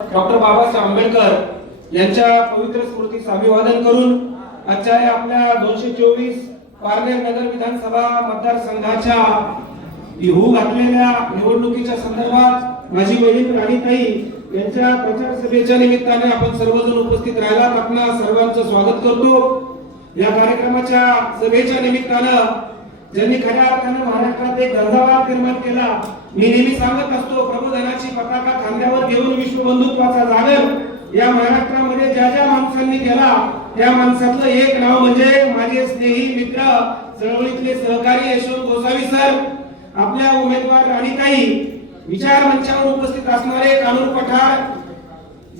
Doctor Babasaheb Ambedkar यांच्या पवित्र स्मृतीस अभिवादन करून आजच्या या आपल्या 224 पारनेर नगर विधानसभा मतदारसंघाच्या होऊ घातलेल्या निवडणुकीच्या संदर्भात माझी बहीण राणीताई यांच्या प्रचार सभेच्या निमित्ताने आपण सर्वजण उपस्थित राहिलात. आपणा सर्वांचं स्वागत करतो. या कार्यक्रमाच्या सभेच्या निमित्तानं ज्यांनी खऱ्या अर्थाने महाराष्ट्रात एक झंझावात निर्माण केला, मी नेहमी सांगत असतो, प्रबोधनाची पताका खांद्यावर घेऊन विश्वबंधुत्वाचा जागर या महाराष्ट्रामध्ये ज्या ज्या माणसांनी केला त्या माणसातलं एक नाव म्हणजे माझे स्नेही मित्र चळवळीतले सहकारी यशवंत गोसावी सर. आपल्या उमेदवार राणीताई, विचार मंचावर उपस्थित असणारे कानूर पठार,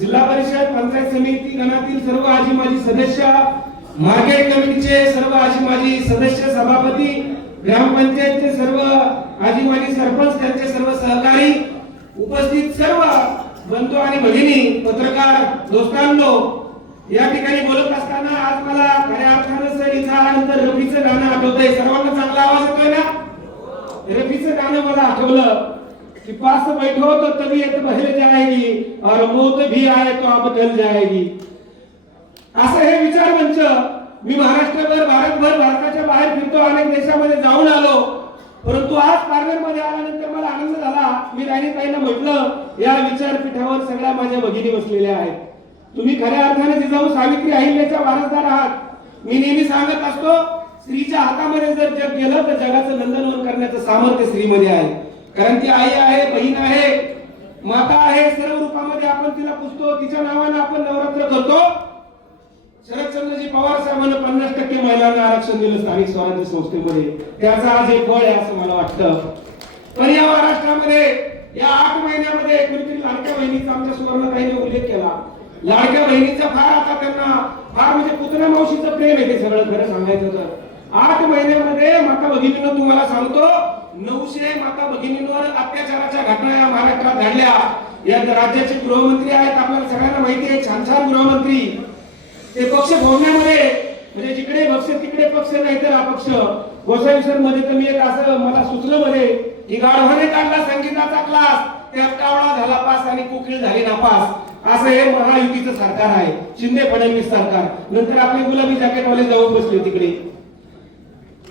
जिल्हा परिषद पंचायत समिती गणातील सर्व आजी माजी सदस्य, मार्केट कमिटीचे सर्व आजी माजी सदस्य सभापती, ग्रामपंचायतचे सर्व आजी माजी सरपंच, त्यांचे सर्व सहकारी, उपस्थित सर्व बंधू आणि भगिनी, पत्रकार दोस्तांनो, या ठिकाणी बोलत असताना आज मला खऱ्या अर्थानं सर इथं आल्यानंतर रफीचं गाणं आठवतंय. सर्वांना चांगला आवाज येतोय ना? रफीचं गाणं मला आठवलं कि पास बैठो तो तबीयत बहल जाएगी और मौत भी आए तो अब टल जाएगी. असं हे विचार मंच मी महाराष्ट्रभर, भारतभर, भारताच्या बाहेर फिरतो, अनेक देशामध्ये जाऊन आलो, परंतु आज पारनेर मध्ये आल्यानंतर मला आनंद झाला. मी राणीताईंना म्हटलं, या विचारपीठावर सगळ्या माझ्या भगिनी बसलेल्या आहेत. तुम्ही खऱ्या अर्थाने जिजाऊ सावित्री अहिल्याच्या वारसदार आहात. मी नेहमी सांगत असतो, स्त्रीच्या हातामध्ये जर जग गेलं तर जगाचं नंदनवन करण्याचं सामर्थ्य स्त्रीमध्ये आहे. कारण ती आई आहे, बहीण आहे, माता आहे, सर्व रूपामध्ये आपण तिला पुजतो. तिच्या नावाने आपण नवरात्र करतो. शरदचंद्रजी पवार साहेबांना 50% महिलांना आरक्षण दिलं स्थानिक स्वराज्य संस्थेमध्ये. त्याचा आज एक फळ आहे असं मला वाटतं. पण या महाराष्ट्रामध्ये या 8 महिन्यामध्ये कुणीतरी लाडक्या बहिणीचा आमच्या सुवर्णताईने उल्लेख केला. लाडक्या बहिणीचा फार आता त्यांना फार म्हणजे पुतण्या मावशीचं प्रेम आहे ते सगळं खरं सांगायचं तर. 8 महिन्यामध्ये माता भगिनींना तुम्हाला सांगतो 900 माता भगिनींवर अत्याचाराच्या घटना या महाराष्ट्रात घडल्या. या राज्याचे गृहमंत्री आहेत, आपल्याला सगळ्यांना माहिती आहे, छान छान गृहमंत्री. ते पक्ष फोडण्यामध्ये म्हणजे जिकडे पक्ष तिकडे पक्ष नाही तर अपक्ष. गोसावी सर मध्ये तर मी एक असं मला सुचलं मध्ये की गाढवाने काढला संगीताचा क्लास, त्यात कावळा झाला पास आणि कोकिळ झाली नापास. असं हे महायुतीचं सरकार आहे, शिंदे फडणवीस सरकार. नंतर आपले गुलाबी जॅकेटवाले जाऊन बसले तिकडे.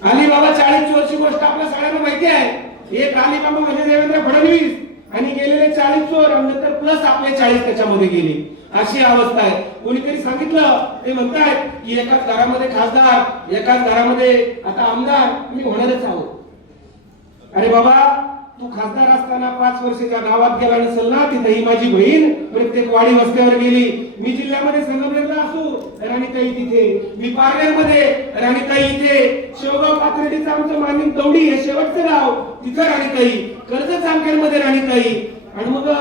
अलिबाबा 40 चोरची गोष्ट आपल्या सगळ्यांना माहिती आहे. एक अलिबाबा म्हणजे देवेंद्र फडणवीस आणि गेलेले 40 चोर, नंतर प्लस आपले 40 त्याच्यामध्ये गेले. अशी अवस्था आहे. कोणीतरी सांगितलं, ते म्हणतायत की एकाच घरामध्ये खासदार, एकाच घरामध्ये आता आमदार मी होणारच आहोत. अरे बाबा, तू खासदार असताना 5 वर्षाच्या गावात गेला नसेल ना, तिथे ही माझी बहीण प्रत्येक वाडी वस्त्यावर गेली. मी जिल्ह्यामध्ये संगमनेरला असू, राणीताई तिथे, मी पारनेरमध्ये, राणीताई इथे, शेवगाव पाथर्डीचं आमचं मानिक दौडी हे शेवटचं गाव, तिथं राणीताई, कर्जत जामखेडमध्ये राणीताई. आणि मग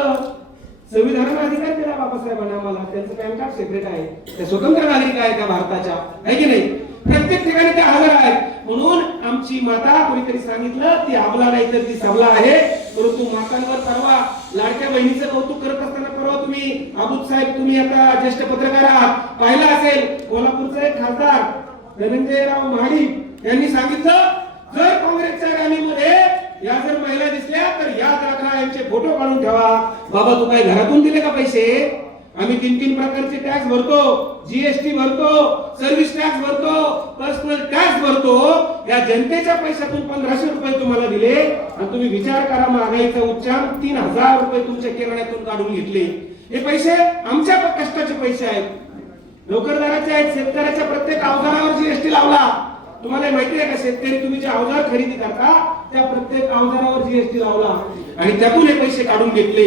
संविधानाचा अधिकार दिला बाबासाहेबांना आम्हाला. त्यांचं पॅन कार्ड सेपरेट आहे, ते स्वतंत्र नागरिक आहे त्या भारताच्या, आहे की नाही? प्रत्येक ठिकाणी ते हजर आहेत. म्हणून आमची माता, कोणीतरी सांगितलं, ती अबला नाही तर ती सबला आहे. परंतु मातांवर परवा लाडक्या बहिणीचं कौतुक करत असताना परवा तुम्ही अबूत साहेब, तुम्ही आता ज्येष्ठ पत्रकार आहात, पाहिलं असेल कोल्हापूरचा एक खासदार धनंजयराव महाडिक यांनी सांगितलं, जर काँग्रेसच्या रॅलीमध्ये या जर महिला दिसल्या तर याद राखा, यांचे फोटो काढून ठेवा. बाबा, तू काय घरातून दिले का पैसे? आम्ही 3 प्रकारचे टॅक्स भरतो, जीएसटी भरतो, सर्व्हिस टॅक्स भरतो, पर्सनल टॅक्स भरतो. या जनतेच्या पैशातून 1500 रुपये तुम्हाला दिले आणि तुम्ही विचार करा, महागाईचा उच्चांक 3000 रुपये तुमच्या किराण्यातून काढून घेतले. हे पैसे आमच्या कष्टाचे पैसे आहेत, नोकरदाराचे आहेत. शेतकऱ्याच्या प्रत्येक अवजारावर जीएसटी लावला. तुम्हाला माहिती आहे का, शेतकरी तुम्ही जे अवजार खरेदी करता त्या प्रत्येक अवजारावर जीएसटी लावला आणि त्यातून हे पैसे काढून घेतले.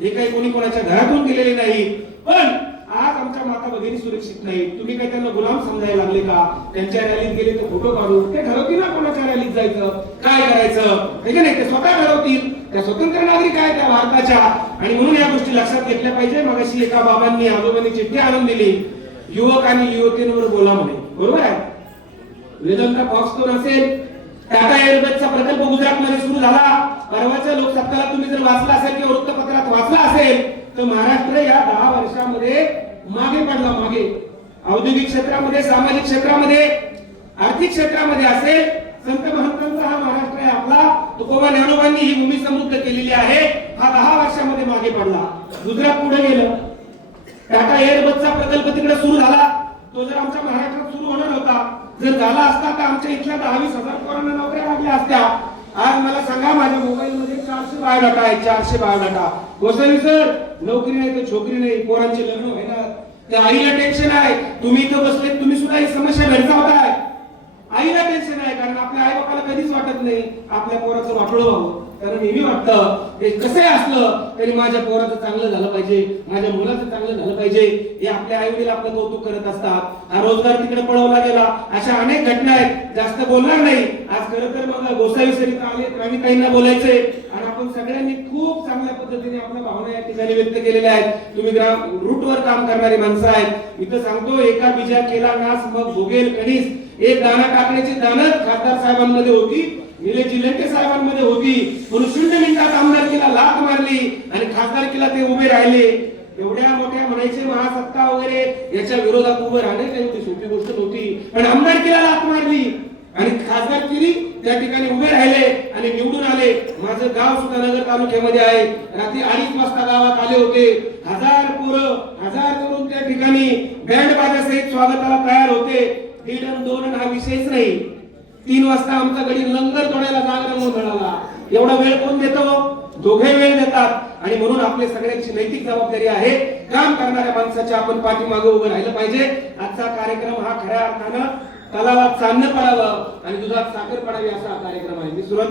हे काही कोणी कोणाच्या घरातून दिलेले नाही. पण आज आमच्या माता भगिनी सुरक्षित नाही. तुम्ही काही त्यांना गुलाम समजायला लागले का? त्यांच्या रॅलीत गेले तर फोटो काढू, ते ठरवतील ना कोणाच्या रॅलीत जायचं, काय करायचं, हे की नाही? ते स्वतः ठरवतील. त्या स्वतंत्र नागरिक आहेत त्या भारताच्या. आणि म्हणून या गोष्टी लक्षात घेतल्या पाहिजे. मगाशी एका बाबांनी आजोबांनी चिठ्ठी आणून दिली, युवक आणि युवतींवर बोला म्हणे. बरोबर आहे. वेदांता फॉक्सकॉन असेल, टाटा एअरवेजचा प्रकल्प गुजरातमध्ये सुरू झाला. परवाच्या लोकसत्ताला तुम्ही जर वाचला असेल किंवा वृत्तपत्रात वाचला असेल तर महाराष्ट्र या 10 वर्षामध्ये मागे पडला. मागे औद्योगिक क्षेत्रामध्ये, सामाजिक क्षेत्रामध्ये, आर्थिक क्षेत्रामध्ये असेल, संत महंतांचा हा महाराष्ट्र आहे आपला. तुकोबा ज्ञानोबांनी ही भूमी समृद्ध केलेली आहे. हा 10 वर्षामध्ये मागे पडला. गुजरात पुढे गेलं. टाटा एअरबसचा प्रकल्प तिकडे सुरू झाला. तो जर आमच्या महाराष्ट्रात सुरू होणार होता, जर झाला असता तर आमच्या इथल्या 10-20,000 पोरांना नोकऱ्या लागल्या असत्या. आज मला सांगा, माझ्या मोबाईल मध्ये 400 बायोडाटा आहे, 400 बायोडाटा. गोसावी सर, नोकरी नाही तर छोकरी नाही, पोरांचे लग्न व्हायला, त्या आईला टेन्शन आहे. तुम्ही इथं बसले, तुम्ही सुद्धा ही समस्या भेडसावताय. आईला टेन्शन आहे, कारण आपल्या आई बापाला कधीच वाटत नाही आपल्या पोराचं वाटोळं व्हावं. त्यांना नेहमी वाटतं ते कसंही असलं तरी माझ्या पोराचं चांगलं झालं पाहिजे, माझ्या मुलाचं चांगलं झालं पाहिजे. हे आपले आई वडील आपलं कौतुक करत असतात. हा रोजगार तिकडे पळवला गेला, अशा अनेक घटना आहेत. जास्त बोलणार नाही आज. खरं तर मग गोसावी सर इथं आले, आम्ही काहींना बोलायचंय आणि आपण सगळ्यांनी खूप चांगल्या पद्धतीने आपल्या भावना या ठिकाणी व्यक्त केलेल्या आहेत. तुम्ही रूटवर काम करणारी माणसं आहेत. इथं सांगतो, एका बीजा केला नाश मग भोगेल कणीस. एक दाना टाकण्याची दानत खासदार साहेबांमध्ये होती, निलेश जिल्हे साहेबांमध्ये होती, म्हणून 0 मिनिटात आमदारकीला लाथ मारली आणि खासदारकीला ते उभे राहिले. एवढ्या मोठ्या म्हणायचे महासत्ता वगैरे याच्या विरोधात उभे राहणे काही सोपी गोष्ट नव्हती, पण आमदारकीला लाथ मारली आणि खासदारकी त्या ठिकाणी उभे राहिले आणि निवडून आले. माझं गाव सुद्धा नगर तालुक्यामध्ये आहे. रात्री 2:30 वाजता गावात आले होते. 1000 पोरं, 1000 करून त्या ठिकाणी बँड बाजासहित स्वागताला तयार होते. 1.5 आणि 2 हा विषयच नाही. 3 वाजता आमचा गडी लंगर तोडायला जागरण मिळाला. एवढा वेळ कोण देतो? दोघे वेळ देतात. आणि म्हणून आपल्या सगळ्यांची नैतिक जबाबदारी आहे, काम करणाऱ्या माणसाच्या आपण पाठीमागे उभं राहिलं पाहिजे. आजचा कार्यक्रम हा खऱ्या अर्थानं तलावात चांदणं पडावं आणि दुधात साखर पडावी असा कार्यक्रम आहे. मी सुरुवात